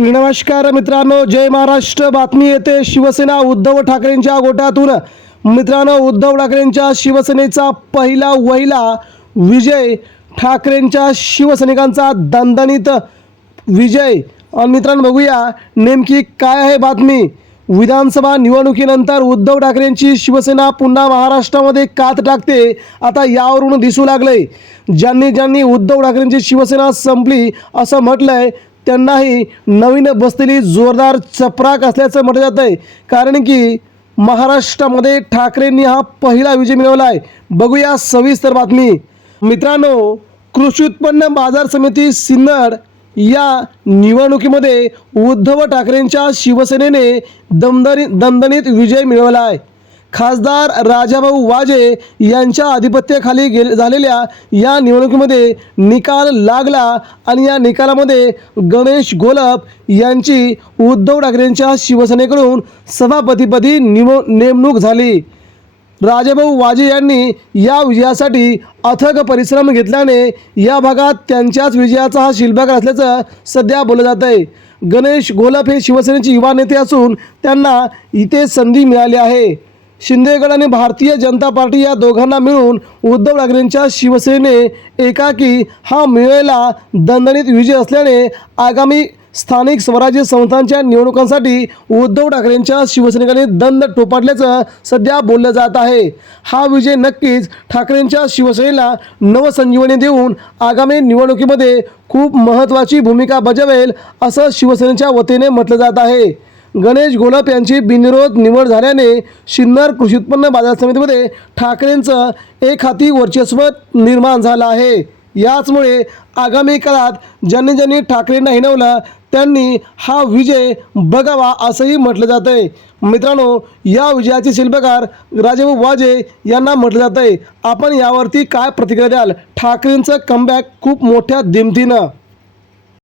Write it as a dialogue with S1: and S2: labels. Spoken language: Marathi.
S1: नमस्कार मित्रांनो जय महाराष्ट्र. बातमी येते शिवसेना उद्धव ठाकरेंच्या गोटातून. मित्रांनो उद्धव ठाकरेंच्या शिवसेनेचा पहिला वहिला विजय ठाकरेंच्या शिवसैनिकांचा दणदणीत विजय. आणि मित्रांनो बघूया नेमकी काय आहे बातमी. विधानसभा निवडणुकीनंतर उद्धव ठाकरेंची शिवसेना पुन्हा महाराष्ट्रामध्ये कात टाकते. आता यावरून दिसू लागलंय. ज्यांनी ज्यांनी उद्धव ठाकरेंची शिवसेना संपली असं म्हटलंय त्यांनाही नवीन बसलेली जोरदार चपराक असल्याचं म्हटलं जातं आहे कारण की महाराष्ट्रामध्ये ठाकरेंनी हा पहिला विजय मिळवला आहे. बघूया सविस्तर बातमी. मित्रांनो कृषी उत्पन्न बाजार समिती सिन्नर या निवडणुकीमध्ये उद्धव ठाकरेंच्या शिवसेनेने दमदनी दणदणीत विजय मिळवला आहे. खासदार राजाभाऊ वाजे यांच्या अधिपत्याखाली गेल झालेल्या या निवडणुकीमध्ये निकाल लागला आणि या निकालामध्ये गणेश गोलप यांची उद्धव ठाकरेंच्या शिवसेनेकडून सभापतीपदी निव नेमणूक झाली. राजाभाऊ वाजे यांनी या विजयासाठी अथक परिश्रम घेतल्याने या भागात त्यांच्याच विजयाचा हा शिल्पकार असल्याचं सध्या बोललं जात आहे. गणेश घोलप हे शिवसेनेचे युवा नेते असून त्यांना इथे संधी मिळाली आहे. शिंदेगड आणि भारतीय जनता पार्टी या दोघांना मिळून उद्धव ठाकरेंच्या शिवसेने एकाकी हा मिळेला दणदणीत विजय असल्याने आगामी स्थानिक स्वराज्य संस्थांच्या निवडणुकांसाठी उद्धव ठाकरेंच्या शिवसैनिकांनी दंड टोपाटल्याचं सध्या बोललं जात आहे. हा विजय नक्कीच ठाकरेंच्या शिवसेनेला नवसंजीवनी देऊन आगामी निवडणुकीमध्ये खूप महत्त्वाची भूमिका बजावेल असं शिवसेनेच्या वतीने म्हटलं जात आहे. गणेश गोलप यांची बिनविरोध निवड झाल्याने सिन्नर कृषी उत्पन्न बाजार समितीमध्ये ठाकरेंचं एक हाती वर्चस्व निर्माण झालं आहे. याचमुळे आगामी काळात ज्यांनी ज्यांनी ठाकरेंना हिणवलं त्यांनी हा विजय बघावा असंही म्हटलं जातं आहे मित्रांनो या विजयाचे शिल्पकार राजेभाऊ वाजे यांना म्हटलं जातं आहे आपण यावरती काय प्रतिक्रिया द्याल? ठाकरेंचं कमबॅक खूप मोठ्या दिमतीनं.